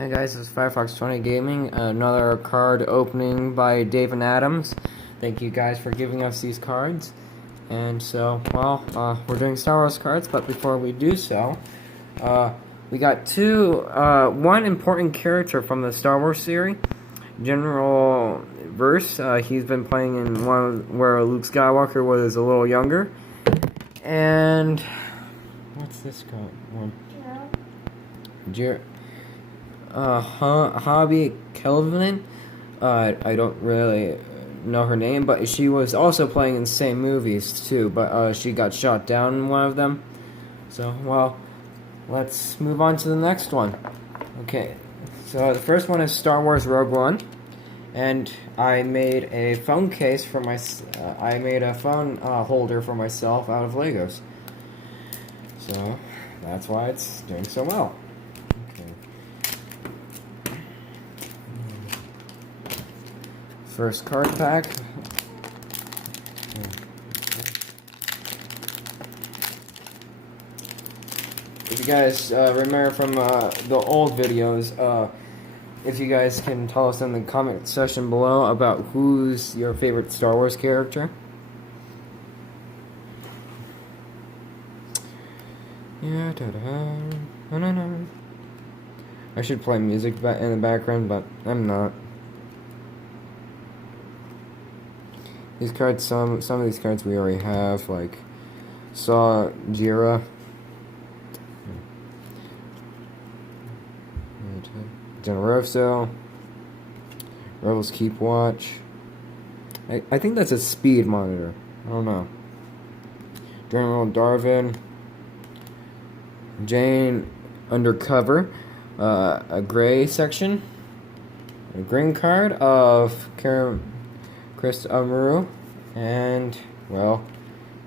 Hey guys, this is Firefox 20 Gaming, another card opening by David Adams. Thank you guys for giving us these cards. And so, we're doing Star Wars cards, but before we do so, we got one important character from the Star Wars series, General Verse. He's been playing in one where Luke Skywalker was a little younger. And, what's this one? Hobby Kelvin. I don't really know her name, but she was also playing in the same movies too, but she got shot down in one of them. So, well, let's move on to the next one. Okay, so the first one is Star Wars Rogue One, and I made a phone case for I made a phone holder for myself out of Legos. So, that's why it's doing so well. First card pack. If you guys remember from the old videos, if you guys can tell us in the comment section below about who's your favorite Star Wars character. Yeah, I should play music in the background, but I'm not. These cards, some of these cards we already have, like Saw Gerrera, Generoso, Rebels Keep Watch. I think that's a speed monitor. I don't know. General Darvin, Jane Undercover, a gray section, a green card of Chris Amaru, and, well,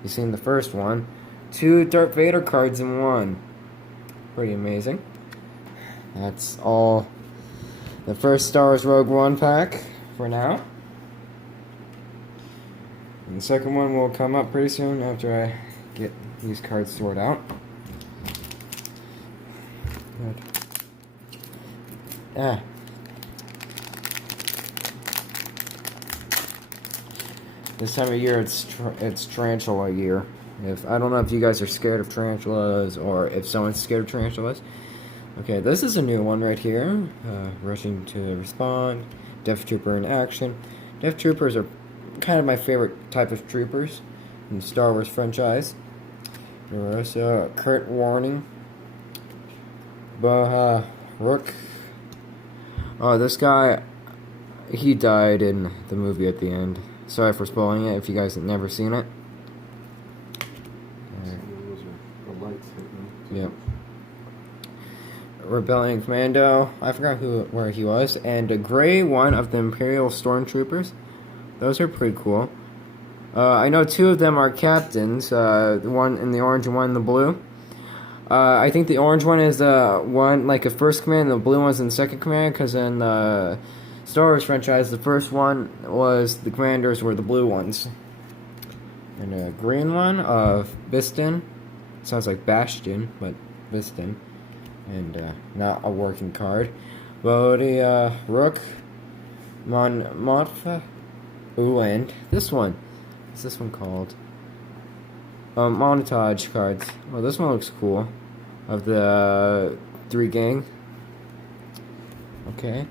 you've seen the first one. 2 Darth Vader cards in one. Pretty amazing. That's all the first Star Wars Rogue One pack for now. And the second one will come up pretty soon after I get these cards sorted out. Good. This time of year, it's tarantula year. I don't know if you guys are scared of tarantulas or if someone's scared of tarantulas. Okay, this is a new one right here. Rushing to respond. Death Trooper in action. Death Troopers are kind of my favorite type of troopers in the Star Wars franchise. Also, Kurt Warning. Rook. Oh, this guy, he died in the movie at the end. Sorry for spoiling it if you guys have never seen it. Yep. Rebellion Commando. I forgot where he was. And a gray one of the Imperial Stormtroopers. Those are pretty cool. I know 2 of them are captains. The one in the orange and one in the blue. I think the orange one is one like a first command, and the blue one's in second command, because in the Star Wars franchise, the first one was the commanders were the blue ones. And a green one of Biston. Sounds like Bastion, but Biston. And not a working card. Bodhi Rook. Montfa. Ooh, and this one. What's this one called? Montage cards. Well, this one looks cool. Of the 3 gang. Okay.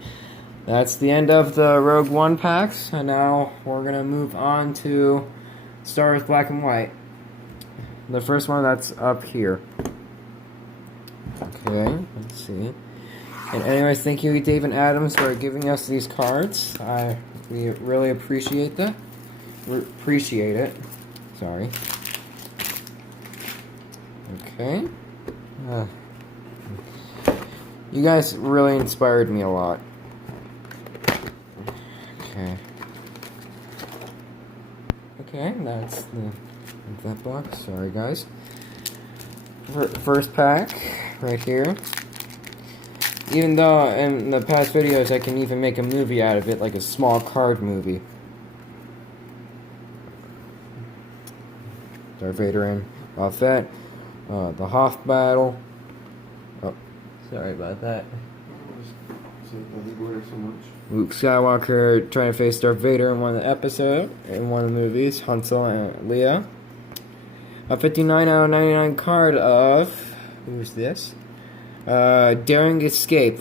That's the end of the Rogue One packs, and now we're gonna move on to Star Wars Black and White. The first one that's up here. Okay, let's see. And anyways, thank you, David Adams, for giving us these cards. We really appreciate that. Appreciate it. Sorry. Okay. You guys really inspired me a lot. Okay, that's that box. Sorry, guys. First pack, right here. Even though in the past videos I can even make a movie out of it, like a small card movie. Darth Vader and Boba Fett. The Hoth battle. Oh, sorry about that. Luke Skywalker trying to face Darth Vader in one of the episodes, in one of the movies, Han Solo and Leia. A 59 out of 99 card of, who's this? Daring Escape.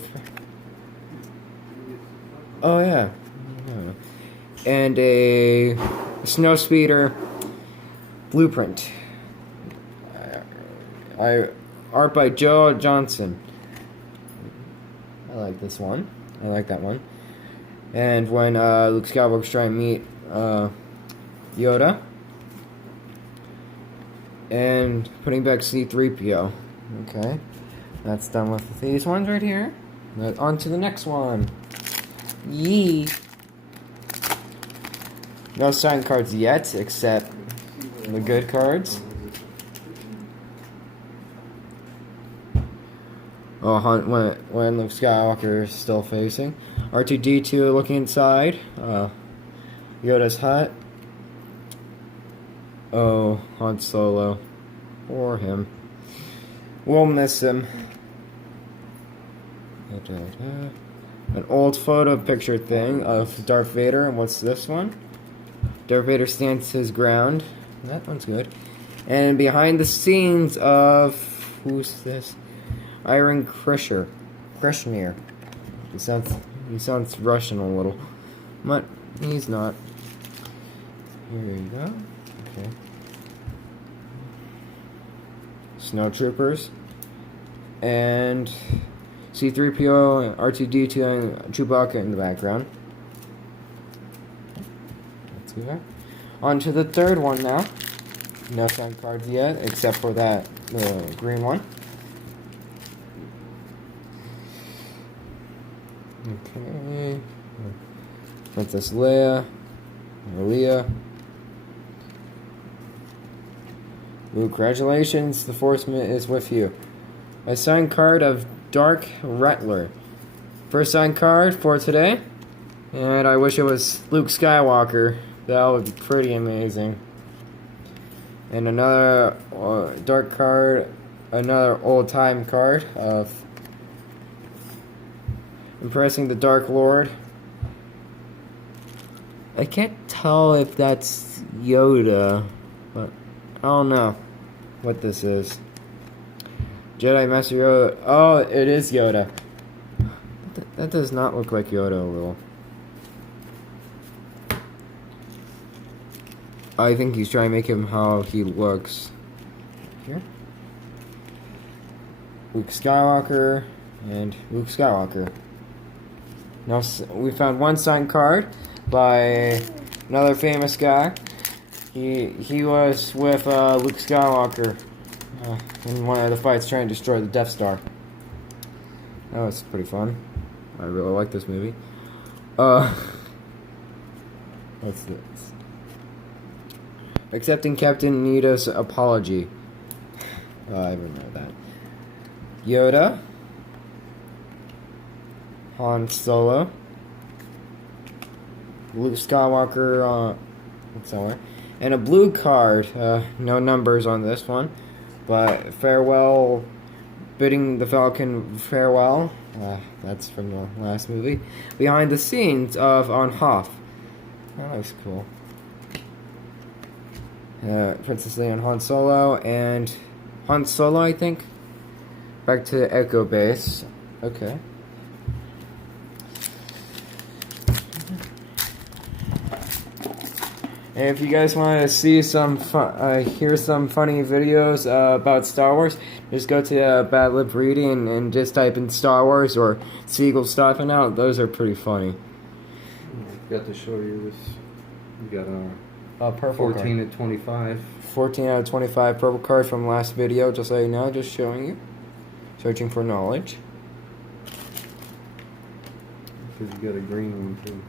Oh yeah. And a Snowspeeder Blueprint. Art by Joe Johnson. I like this one. I like that one. And when Luke Skywalker's trying to meet Yoda. And putting back C-3PO. Okay. That's done with these ones right here. Now on to the next one. Yee. No signed cards yet, except the good cards. Oh, when Luke Skywalker is still facing. R2-D2 looking inside. Yoda's hut. Oh, Han Solo. Poor him. We'll miss him. An old photo picture thing of Darth Vader. And what's this one? Darth Vader stands his ground. That one's good. And behind the scenes of... Who's this? Iron Krishner. He sounds Russian a little. But he's not. Here you go. Okay. Snowtroopers. And C-3PO and R2-D2 and Chewbacca in the background. Let's go back. On to the third one now. No signed cards yet, except for that green one. Okay. Princess Leia. Luke, congratulations, the Force is with you. A signed card of Dark Rattler. First signed card for today. And I wish it was Luke Skywalker. That would be pretty amazing. And another dark card, another old time card of Impressing the Dark Lord. I can't tell if that's Yoda, but I don't know what this is. Jedi Master Yoda. Oh, it is Yoda. That does not look like Yoda a little. I think he's trying to make him how he looks. Here. Luke Skywalker and Luke Skywalker. Now we found one signed card by another famous guy. He was with Luke Skywalker in one of the fights trying to destroy the Death Star. That was pretty fun. I really like this movie. What's this? Accepting Captain Nita's apology. I didn't know that. Yoda. Han Solo. Luke Skywalker somewhere. And a blue card. No numbers on this one. But farewell. Bidding the Falcon farewell. That's from the last movie. Behind the scenes of On Hoth. That looks cool. Princess Leia and Han Solo. And Han Solo, I think. Back to Echo Base. Okay. And if you guys want to see some hear some funny videos about Star Wars, just go to Bad Lip Reading and just type in Star Wars or Seagull Stopping Out. Those are pretty funny. I got to show you this. You got a purple 14 card. at 25. 14 out of 25 purple card from last video, just so you know, just showing you. Searching for knowledge. Because you got a green one too.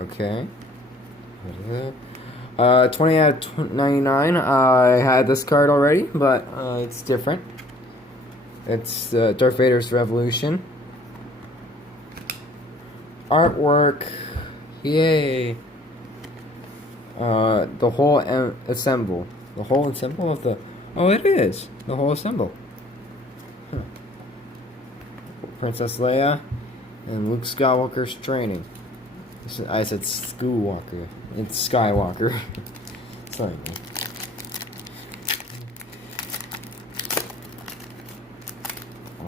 Okay. 20 out of 99. I had this card already, but it's different. It's Darth Vader's Revolution. Artwork. Yay. The whole assemble. The whole assemble of the... Oh, it is. The whole assemble. Huh. Princess Leia, and Luke Skywalker's training. I said Skywalker. It's Skywalker. Sorry, man.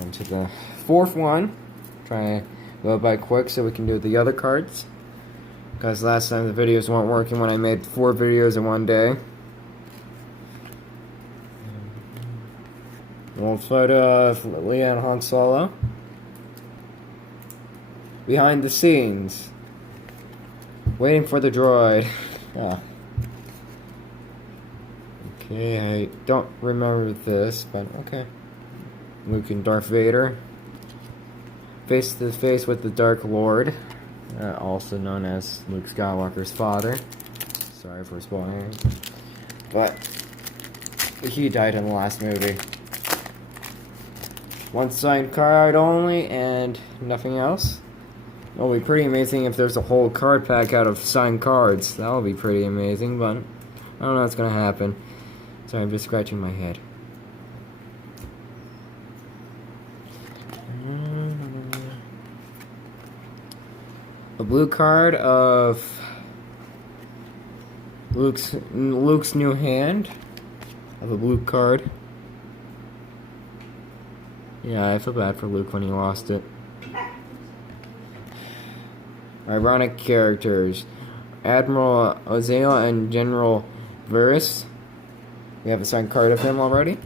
On to the fourth one. Try to go by quick so we can do the other cards. Because last time the videos weren't working when I made 4 videos in one day. An old photo of Leia and Han Solo. Behind the scenes. Waiting for the droid. Ah. Okay, I don't remember this, but okay. Luke and Darth Vader. Face to face with the Dark Lord. Also known as Luke Skywalker's father. Sorry for spoiling. But he died in the last movie. One signed card only and nothing else. It'll be pretty amazing if there's a whole card pack out of signed cards. That'll be pretty amazing, but I don't know what's gonna happen. Sorry, I'm just scratching my head. A blue card of Luke's new hand. Of a blue card. Yeah, I feel bad for Luke when he lost it. Ironic characters. Admiral Ozeel and General Varys. We have a signed card of him already.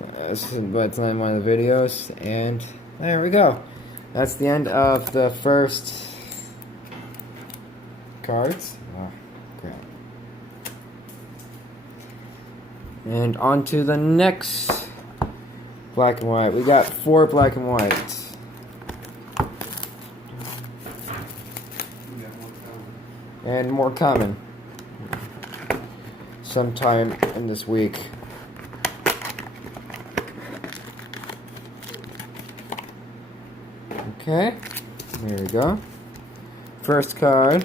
But it's not in one of the videos. And there we go. That's the end of the first cards. Oh, crap. And on to the next black and white. We got 4 black and whites. And more coming sometime in this week. Okay, there we go. First card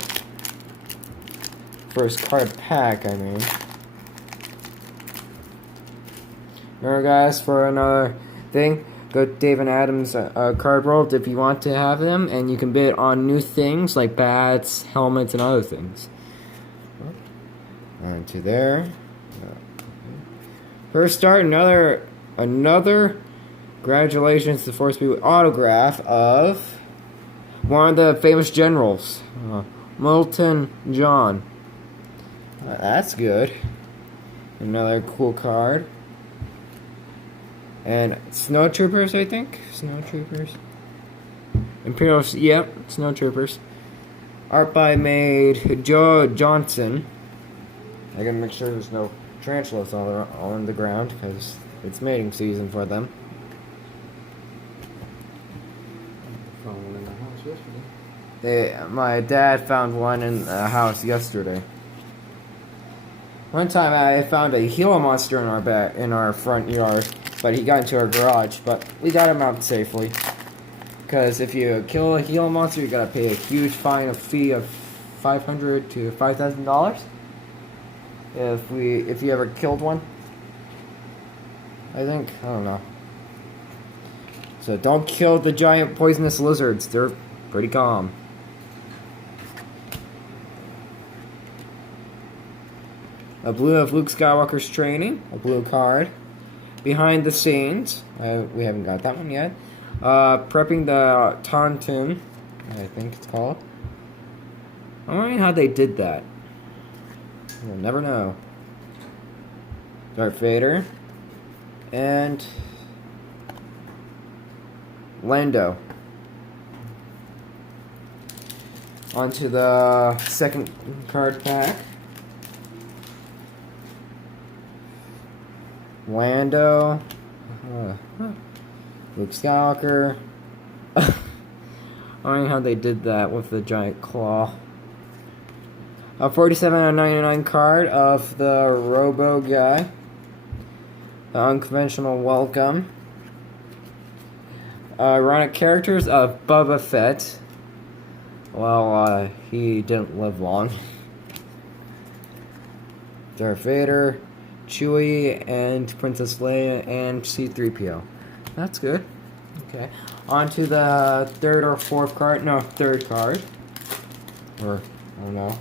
pack, I mean. Remember, guys, for another thing, go to Dave and Adam's card world if you want to have them, and you can bid on new things like bats, helmets, and other things. On to there. First start, another congratulations to Force Be with autograph of one of the famous generals, Milton John. That's good. Another cool card. And Snowtroopers, I think. Snowtroopers. Imperial, yep, Snowtroopers. Art by made Joe Johnson. I gotta make sure there's no tarantulas all on the ground because it's mating season for them. Found one in the house yesterday. My dad found one in the house yesterday. One time I found a Gila monster in our front yard, but he got into our garage. But we got him out safely. Because if you kill a Gila monster, you gotta pay a huge fee of $500 to $5,000. If you ever killed one, I don't know. So don't kill the giant poisonous lizards. They're pretty calm. A blue of Luke Skywalker's training. A blue card. Behind the scenes. We haven't got that one yet. Prepping the Tauntaun, I think it's called. I don't know how they did that. We'll never know. Darth Vader. And Lando. On to the second card pack. Lando. Luke Skywalker. I don't know how they did that with the giant claw. A 47/99 card of the Robo guy. The unconventional welcome. Ironic characters of Boba Fett. Well, he didn't live long. Darth Vader, Chewie, and Princess Leia, and C-3PO. That's good. Okay. On to the third or fourth card. No, third card. Or, I don't know.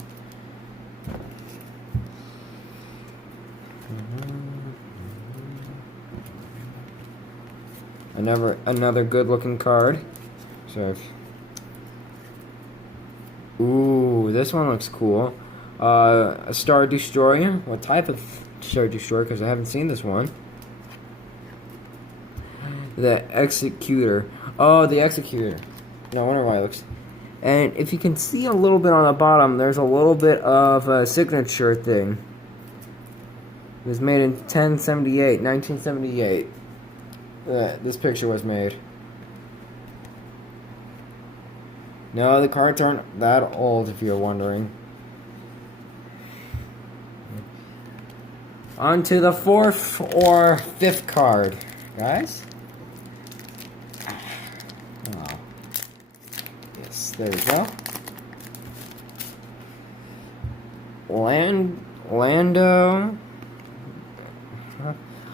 Another good looking card. So, ooh, this one looks cool. A Star Destroyer. What type of Star Destroyer? Because I haven't seen this one. The Executor. Oh, the Executor. No wonder why it looks. And if you can see a little bit on the bottom, there's a little bit of a signature thing. It was made in 1978. This picture was made. No, the cards aren't that old, if you're wondering. On to the fourth or fifth card, guys. Oh. Yes, there we go. Lando.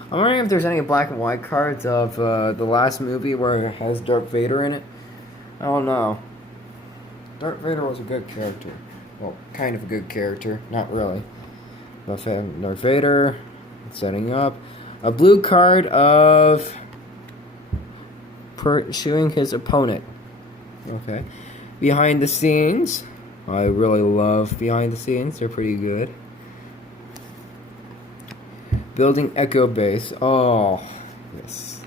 I'm wondering if there's any black and white cards of the last movie where it has Darth Vader in it. I don't know. Darth Vader was a good character. Well, kind of a good character. Not really. But Darth Vader. Setting up. A blue card of pursuing his opponent. Okay. Behind the scenes. I really love behind the scenes. They're pretty good. Building Echo Base. Oh, yes.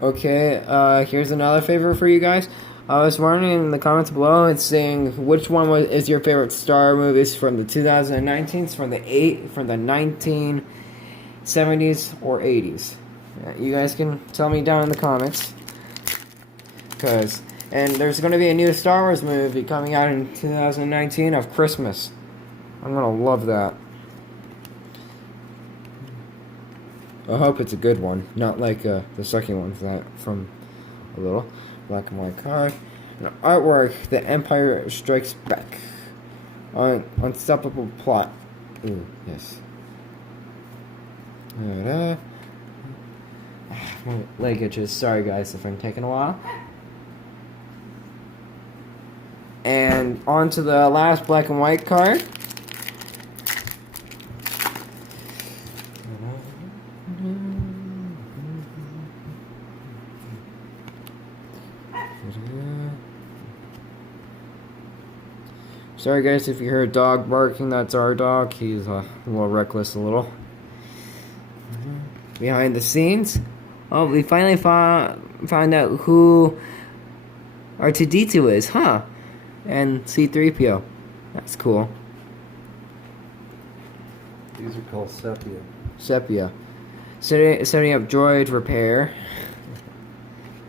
Okay, here's another favor for you guys. I was wondering in the comments below, it's saying which one is your favorite Star movies from the 2019s, from the 1970s or 80s. You guys can tell me down in the comments. And there's going to be a new Star Wars movie coming out in 2019 of Christmas. I'm gonna love that. I hope it's a good one, not like the second one from a little black and white card. And artwork: The Empire Strikes Back. Unstoppable plot. Ooh, yes. My leg itches. Sorry guys if I'm taking a while. And on to the last black and white card. Sorry guys if you hear a dog barking, that's our dog. He's a little reckless, a little. Behind the scenes. Oh, we finally found out who R2-D2 is, huh? And C-3PO. That's cool. These are called sepia. Sepia. Setting up droid repair.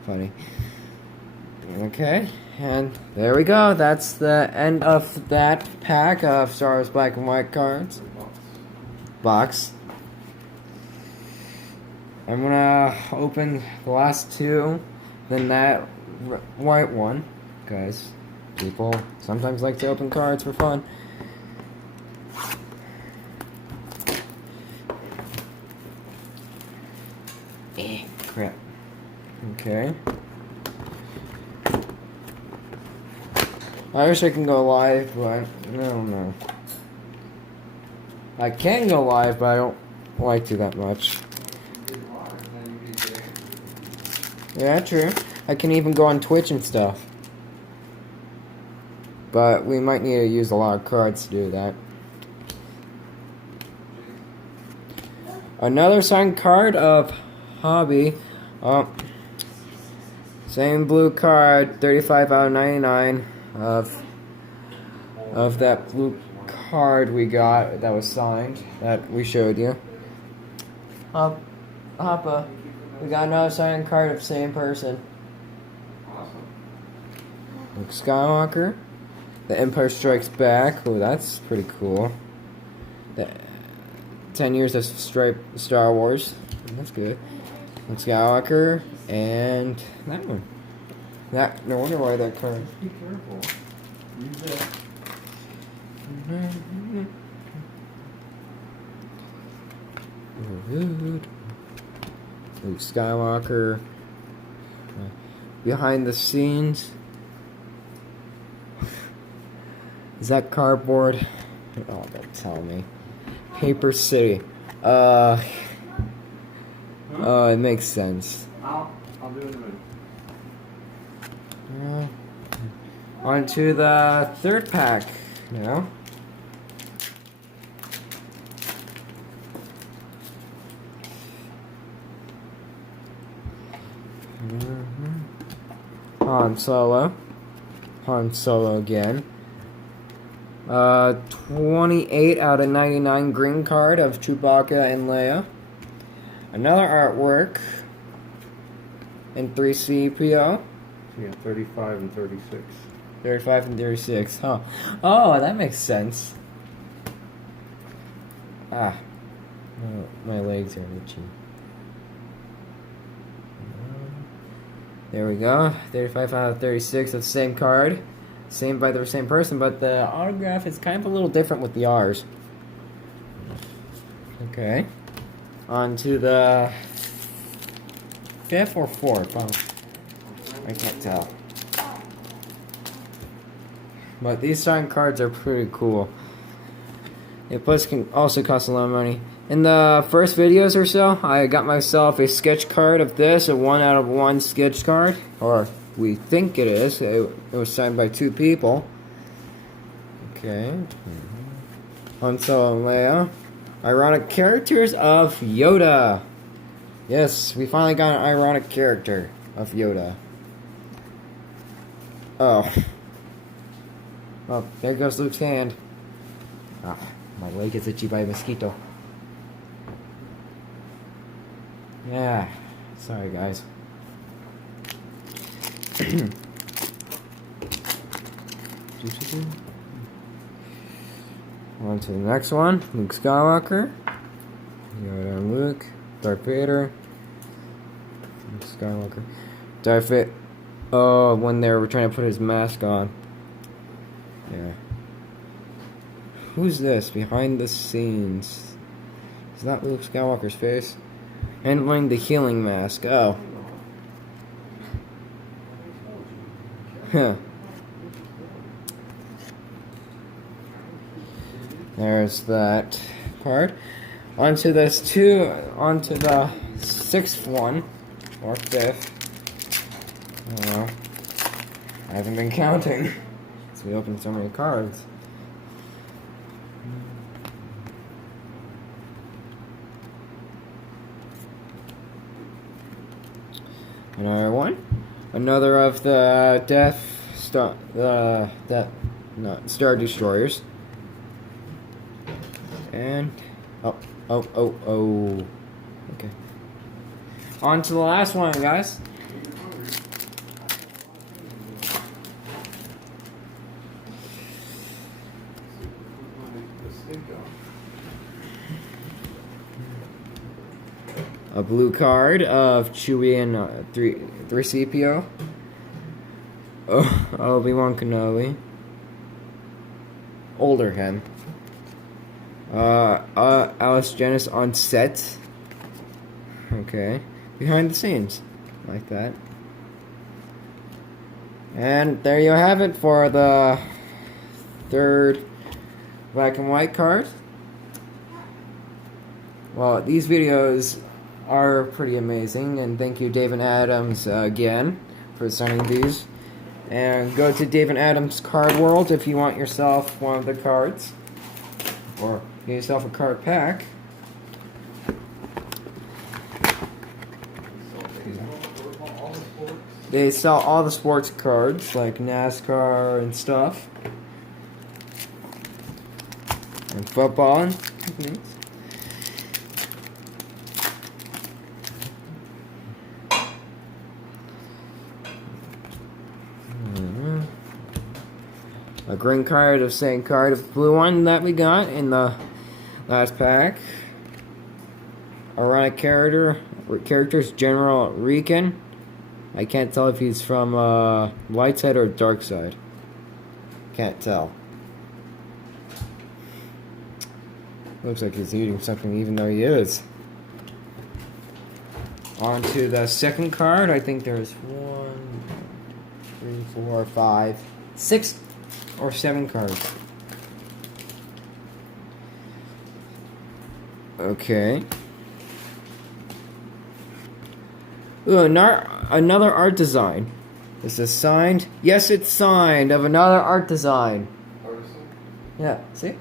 Funny. Okay. And there we go. That's the end of that pack of Star Wars black and white cards. Box. I'm gonna open the last two, then that white one, because people sometimes like to open cards for fun. Crap. Okay. I wish I can go live, but I don't know. I can go live, but I don't like to that much. Yeah, true. I can even go on Twitch and stuff. But we might need to use a lot of cards to do that. Another signed card of Hobby. Same blue card, 35 out of 99 of that blue card we got that was signed that we showed you. Hoppa, we got another signed card of the same person. Luke Skywalker. The Empire Strikes Back. Oh, that's pretty cool. The 10 years of Star Wars. That's good. Luke Skywalker and that one. That no wonder why that card. Be careful. Use that. Luke Skywalker. Behind the scenes. Is that cardboard? Oh, don't tell me. Paper City. Oh, it makes sense. I'll do it in a minute. On to the third pack now. Han Solo. Han Solo again. 28 out of 99 green card of Chewbacca and Leia. Another artwork in 3CPO. Yeah, 35 and 36. 35 and 36. Huh. Oh, that makes sense. Ah. Oh, my legs are itchy. There we go. 35 out of 36 of the same card. Same by the same person, but the autograph is kind of a little different with the R's. Okay. On to the fifth or fourth. Oh, I can't tell. But these signed cards are pretty cool. It plus can also cost a lot of money. In the first videos or so, I got myself a sketch card of this, a 1 out of 1 sketch card, or we think it is. It was signed by 2 people. Okay. Han Solo and Leia. Ironic characters of Yoda. Yes, we finally got an ironic character of Yoda. Oh. Oh, there goes Luke's hand. Ah, my leg is itchy by a mosquito. Yeah, sorry guys. On to the next one. Luke Skywalker. Yoda and Luke. Darth Vader. Luke Skywalker. Darth Vader. Oh, when they were trying to put his mask on. Yeah. Who's this behind the scenes? Is that Luke Skywalker's face? Handling the healing mask. Oh. Huh. There's that card. Onto the 6th one. Or 5th. Oh. I haven't been counting. So we opened so many cards. Another one. Another of the Star Destroyers. And oh. Okay. On to the last one, guys. A blue card of Chewie and 3CPO. Oh, Obi-Wan Kenobi. Older him. Alice Janice on set. Okay. Behind the scenes. Like that. And there you have it for the 3rd black and white card. Well, these videos are pretty amazing, and thank you David Adams again for signing these. And go to David Adams Card World if you want yourself one of the cards, or get yourself a card pack. They sell all the sports cards like NASCAR and stuff, and football and things. A green card of same card of blue one that we got in the last pack. Ironic characters General Reekin. I can't tell if he's from light side or dark side. Can't tell. Looks like he's eating something even though he is. On to the second card. I think there's 1, 2, 3, 4, 5, 6 or 7 cards. Okay. Ooh, another art design. Is this signed? Yes, it's signed of another art design. Artisan? Yeah, see?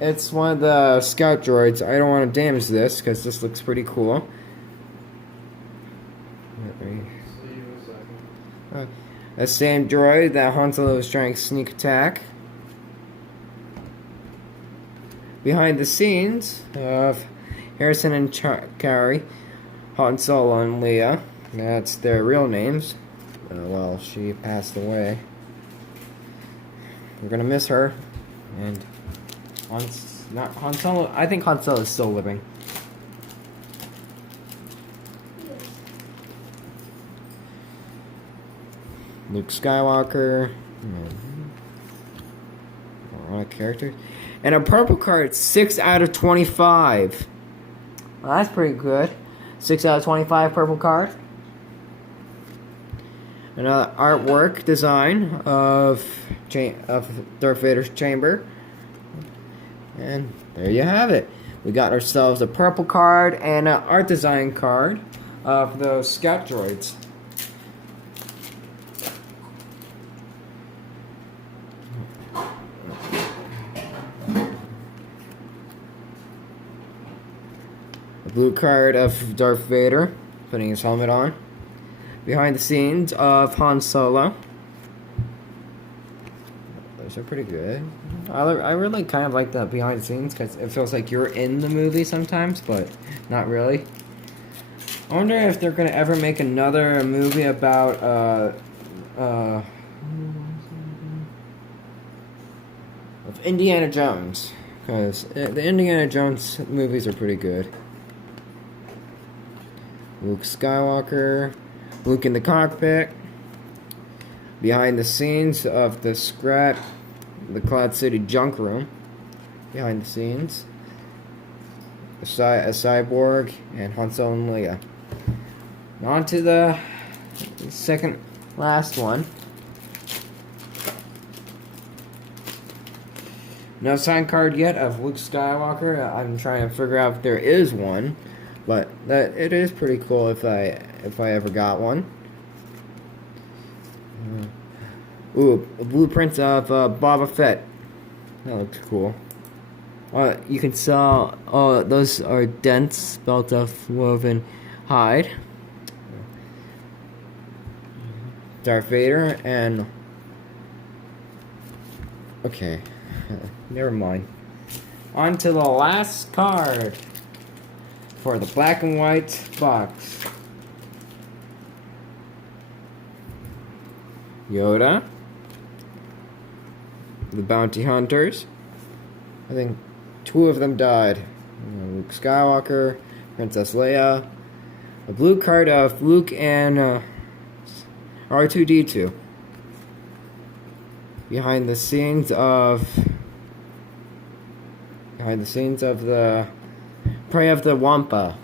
It's one of the scout droids. I don't want to damage this because this looks pretty cool. See you in a second. The same droid that Han Solo was trying to sneak attack. Behind the scenes of Harrison and Carrie, Han Solo and Leia. That's their real names. Well, she passed away. We're gonna miss her. And not Han Solo. I think Han Solo is still living. Luke Skywalker. A lot of characters. And a purple card, 6 out of 25. Well, that's pretty good. 6 out of 25 purple card. Another artwork design of Darth Vader's chamber. And there you have it. We got ourselves a purple card and an art design card of those scout droids. A blue card of Darth Vader, putting his helmet on. Behind the scenes of Han Solo. Those are pretty good. I really kind of like the behind the scenes because it feels like you're in the movie sometimes, but not really. I wonder if they're gonna ever make another movie about of Indiana Jones, because the Indiana Jones movies are pretty good. Luke Skywalker, Luke in the cockpit. Behind the scenes of the Cloud City junk room. Behind the scenes. A cyborg and Han Solo and Leia. On to the second last one. No sign card yet of Luke Skywalker. I'm trying to figure out if there is one, but it is pretty cool if I ever got one. Ooh, blueprints of Boba Fett. That looks cool. You can sell. Those are dents built of woven hide. Darth Vader and. Okay, never mind. On to the last card for the black and white box. Yoda. The bounty hunters. I think 2 of them died. Luke Skywalker, Princess Leia. A blue card of Luke and R2-D2. Behind the scenes of the Prey of the Wampa.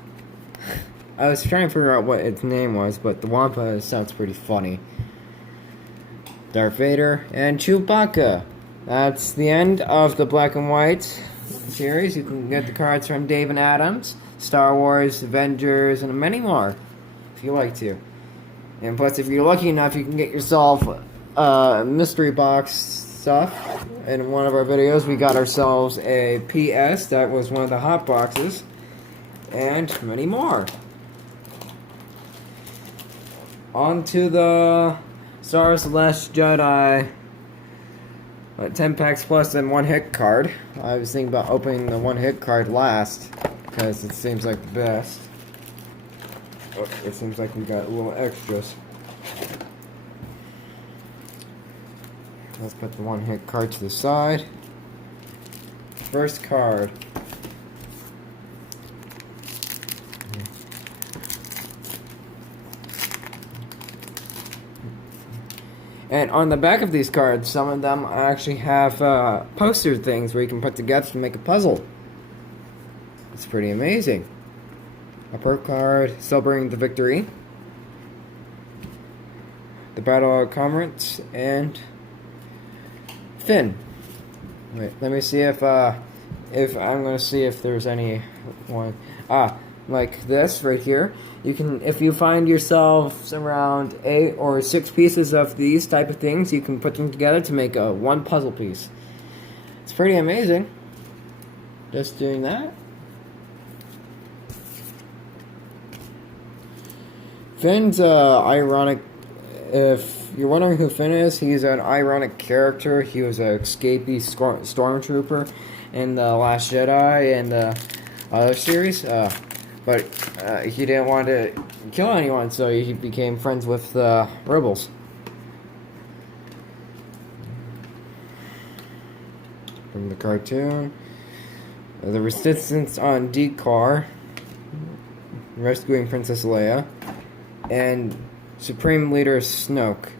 I was trying to figure out what its name was, but the Wampa sounds pretty funny. Darth Vader and Chewbacca. That's the end of the black and white series. You can get the cards from Dave and Adams, Star Wars, Avengers, and many more, if you like to. And plus, if you're lucky enough, you can get yourself mystery box stuff. In one of our videos, we got ourselves a PS that was one of the hot boxes, and many more. On to the Star Wars The Last Jedi 10 packs plus and 1 hit card. I was thinking about opening the 1 hit card last because it seems like the best. Oh, it seems like we got a little extras. Let's put the 1 hit card to the side. First card. And on the back of these cards, some of them actually have poster things where you can put together to make a puzzle. It's pretty amazing. A perk card celebrating the victory. The Battle of Comrades and Finn. Wait, let me see if I'm gonna see if there's any one. Like this right here. You can, if you find yourselves around 8 or 6 pieces of these type of things, you can put them together to make a one puzzle piece. It's pretty amazing. Just doing that. Finn's ironic. If you're wondering who Finn is, he's an ironic character. He was an escapee stormtrooper in The Last Jedi and the other series. But he didn't want to kill anyone, so he became friends with the rebels. From the cartoon. The Resistance on Dekar. Rescuing Princess Leia. And Supreme Leader Snoke.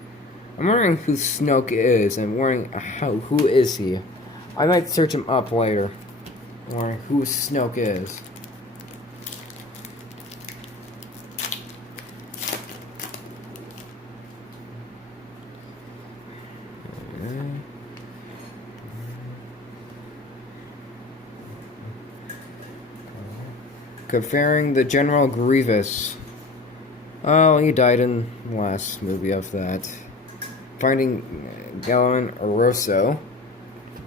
I'm wondering who Snoke is, and wondering who is he. I might search him up later. I'm wondering who Snoke is. Comparing the General Grievous. Oh, he died in the last movie of that. Finding Galen Rosso.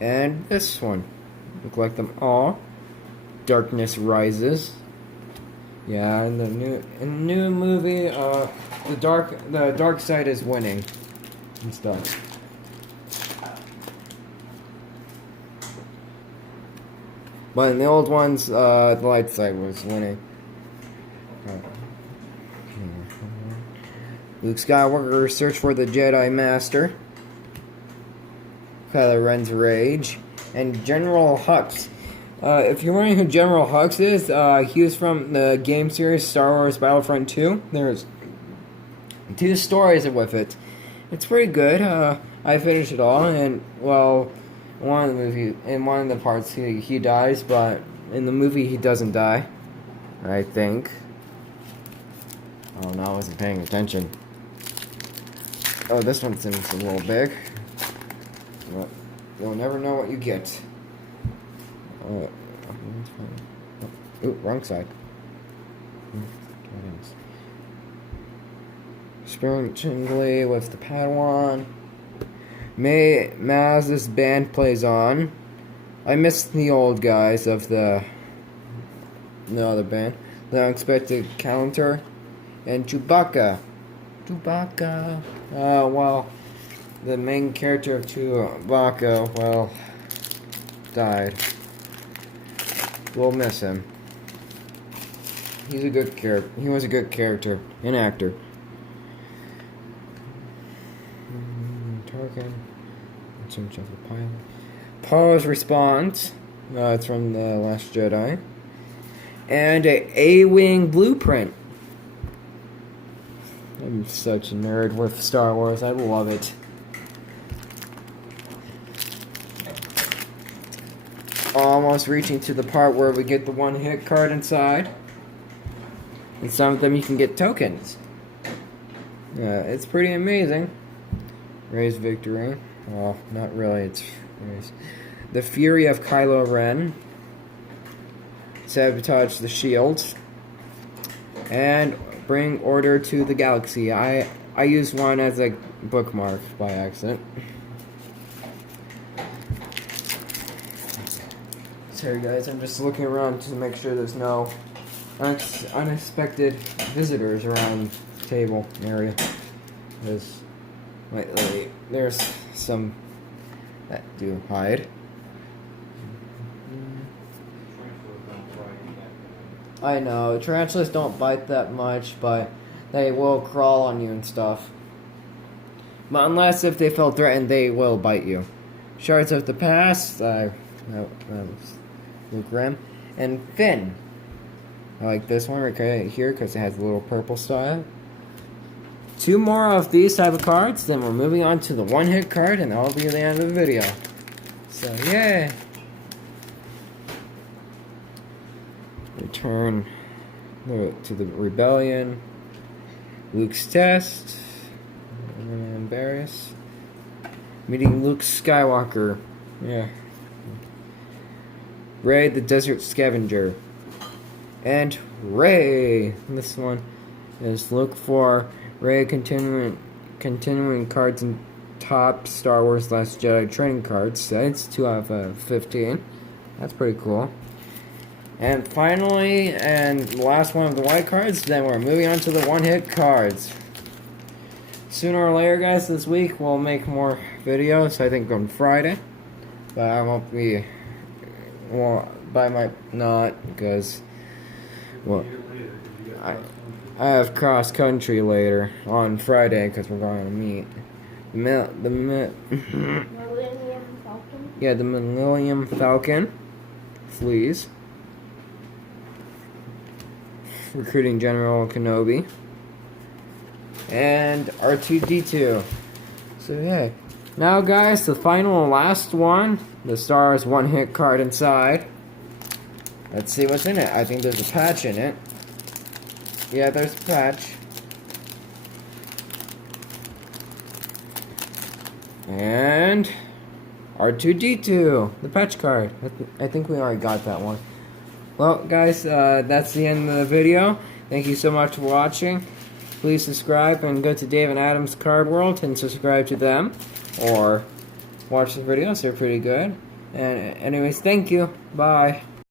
And this one. Look like them all. Darkness Rises. Yeah, in the new movie, the dark side is winning and stuff. But in the old ones, the light side was winning. Luke Skywalker search for the Jedi Master. Kylo Ren's Rage. And General Hux. If you're wondering who General Hux is, he was from the game series Star Wars Battlefront 2. There's 2 stories with it. It's pretty good. I finished it all, and well, in one of the parts he dies, but in the movie he doesn't die. I think. Oh no, I wasn't paying attention. Oh, this one seems a little big. But you'll never know what you get. Ooh, wrong side. Spiritually with the Padawan. Maz's band plays on. I miss the old guys of the other band. The Unexpected Counter. And Chewbacca. Well, the main character of Chewbacca, well, died. We'll miss him. He's a good character. He was a good character and actor. Tarkin. Some of the pilot. Poe's response. It's from The Last Jedi. And a A-Wing blueprint. I'm such a nerd with Star Wars. I love it. Almost reaching to the part where we get the one-hit card inside. And some of them you can get tokens. Yeah, it's pretty amazing. Rey's victory. Well, not really. It's Rey's. The Fury of Kylo Ren. Sabotage the shields. And bring order to the galaxy. I used one as a bookmark by accident. Sorry guys, I'm just looking around to make sure there's no unexpected visitors around the table area. There's some that do hide. I know, tarantulas don't bite that much, but they will crawl on you and stuff. But unless if they feel threatened, they will bite you. Shards of the Past, that was Luke Ram. And Finn. I like this one right here because it has a little purple style. 2 more of these type of cards, then we're moving on to the one-hit card, and that'll be the end of the video. So, yay! Return to the rebellion. Luke's test. Embarrass. Meeting Luke Skywalker. Yeah. Rey the Desert Scavenger. And Rey. This one is look for Rey continuing cards and top Star Wars Last Jedi trading cards. That's 2 out of 15. That's pretty cool. And finally, and the last one of the white cards, then we're moving on to the one-hit cards. Sooner or later, guys, this week we'll make more videos, I think on Friday. But I won't be, well, but I might not, because, well, I have cross country later on Friday, because we're going to meet Millennium Falcon? yeah, the Millennium Falcon. Fleas. Recruiting General Kenobi. And R2-D2. So yeah. Now guys, the final and last one. The Star Wars one-hit card inside. Let's see what's in it. I think there's a patch in it. Yeah, there's a patch. And R2-D2, the patch card. I think we already got that one. Well, guys, that's the end of the video. Thank you so much for watching. Please subscribe and go to Dave and Adam's Card World and subscribe to them. Or watch the videos, they're pretty good. And anyways, thank you. Bye.